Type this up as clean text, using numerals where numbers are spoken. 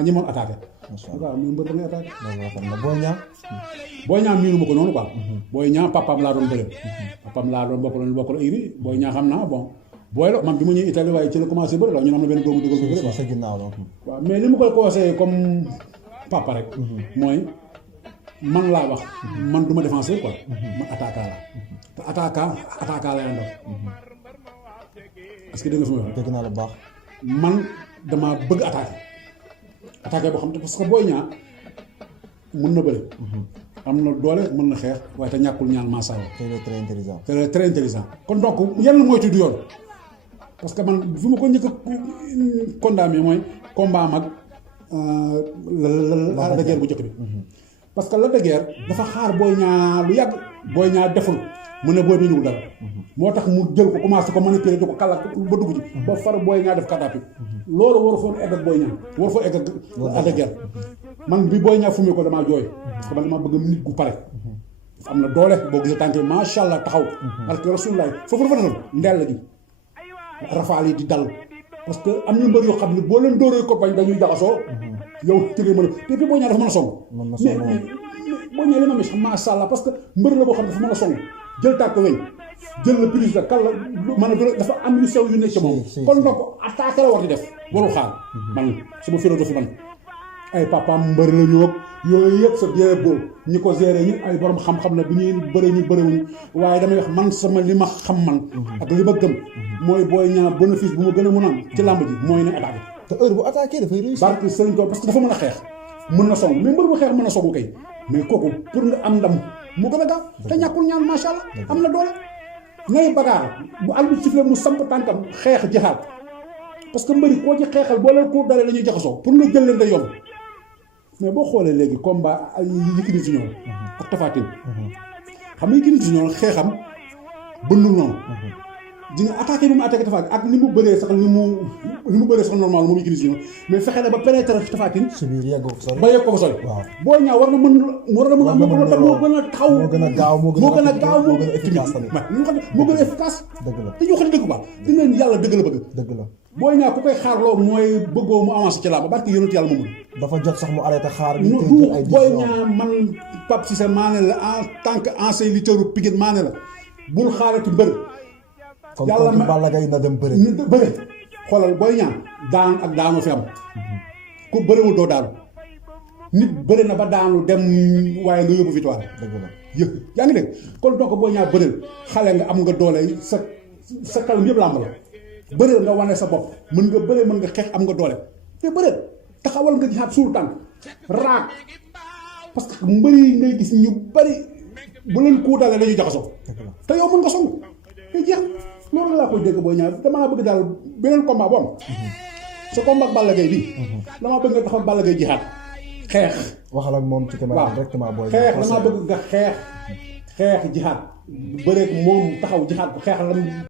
naa ñi moom attaqué. macha waaw muy mbër da ngay attaqué. loolu rafet na Boy Niang. Boy Niang miinu ma ko noonu quoi. Boy Niang papaam laa doon bëre. papaam laa doon bokk la iri Boy Niang xam naa bon. booy la man bi ma ñëwee Italie waaye ci la commencé bëri la ñu am na benn doomu dugal bu bëri sa ginnaaw la. waaw mais li mu koy conseillé comme papa rek. mooy man laa wax. man du ma défenseur quoi. man attaquant la. te attaquant lay àndal. est-ce que dégg nga fi ma wax. dégg naa la baax. man dama bëgg attaqué boo xam te parce que Boy Niang mën na bëri. am na doole mën na xeex waaye te ñàkkul ñaan macha allah. c'est très intelligent. c'est très intelligent kon donc yenn moytu du yoon parce que man fi ma ko njëkk a condamné mooy combat mag Lac de Guiers bu njëkk bi. parce que Lac de Guiers dafa xaar Boy Niang lu yàgg Boy Niang deful mu ne booy bi ñëwul dara. moo tax mu jël ko commencé ko manipuler di ko kàllaat ba dugg ci. ba far Boy Niang def kàddaap bi loolu waru foon egg ak Boy Niang waru foo egg ak Lac de Guiers man bi Boy Niang fumee ko damaa jooy. parce que man damaa bëgg nit gu pare. am na doole boo gisee tànk macha allah taxaw. parce que rasulullah foofu dafa doon ndell gi. rafaal yi di dal parce que am na mbër yoo xam ne boo leen dóoree ko bañ dañuy jaxasoo. yow ci ngay mën a te puis Boy Niang dafa mën a song. mais Boy Niang li ma mos macha allah parce que mbër la boo xam ne dafa mën a song jël tàkk weñ jël la prise la kàlla mën a dafa am yu sew yu nekk ci moom. kon donc attaqué la war di def warul xaar. man suma philosophie man ay papaam mbër la ñu yooyu yëpp sa bien beau ñi ko géré ñi ay borom xam-xam na bi ñuy bëri ñu bëriwuñu waaye damay wax man sama li ma xam man. ak li ma gëm. mooy Boy Niang bénéfice bu ma gën a mën a am ci làmb ji mooy ne attaqué. te heure bu attaqué dafay réussir. barke Sëriñ Tuubaa parce que dafa mën a xeex mën na song mais mbër bu xeex mën na songu kay mais kooku pour nga am ndam mu gën a gaaw te ñàkkul ñaan macha allah am na doole. ngay bagaar bu àll bi sifflé mu samp tànkam xeex jixaat parce que mbëri koo ci xeexal boo leen ko dalee la ñuy jaxasoo pour nga jël leen day yomb mais boo xoolee léegi combat ay Yékini Junior ak Tapha Tine xam nga Yékini Junior xeexam bëndul noonu. di nga attaqué bi mu attaqué Tapha Tine ak ni mu bëree sax ni mu bëree sax normal moom Yékini Junior mais fexe na ba pénétrer Tapha Tine. si biir yegg ko sori. ba yegg ko sori. waaw Boy Niang war na mën am moo gën a taxaw. moo gën a gaaw moo gën a gaaw moo gën a efficace tamit. moo gën a efficace. dëgg la te ñu wax dëgg ba di leen yàlla dëgg la bëgg. dëgg la Boy Niang ku koy xaarloo mooy bëggoo mu avancé ci làmb barke yonent yàlla moom. dafa jot sax mu arrêté xaar. du Boy Niang man Pape Cissé maa ne la en tant que ancien lutteur Pikine maa ne la bul xaarati mbër. yàlla ma Balla Gaye na dem bëre. xoolal Boy Niang daan ak daanu fi am. ku bëriwul doo daanu. nit bëri na ba daanu dem waaye nga yóbbu victoire. dëgg la yaa ngi dégg kon donc Boy Niang bëril xale nga am nga doole sa kalam yëpp làmb la. bëril nga wane sa bopp mën nga bëree mën nga xeex am nga doole te bëril taxawal nga jihaat suul tànk raak parce que mbëri yi ngay gis ñu bari bu leen kuu dalee dañuy jaxasoo. te yow mën nga song te jeex loolu laa koy dégg Boy Niang damaa bëgg daal beneen combat bu am. sa combat ak Balla Gaye bi. damaa bëgg nga taxaw Balla Gaye jihaat xeex. waxal ak moom ci caméra directement Boy Niang xeex damaa bëgg nga xeex jihaat bëreeg moom taxaw jihaat ko xeex la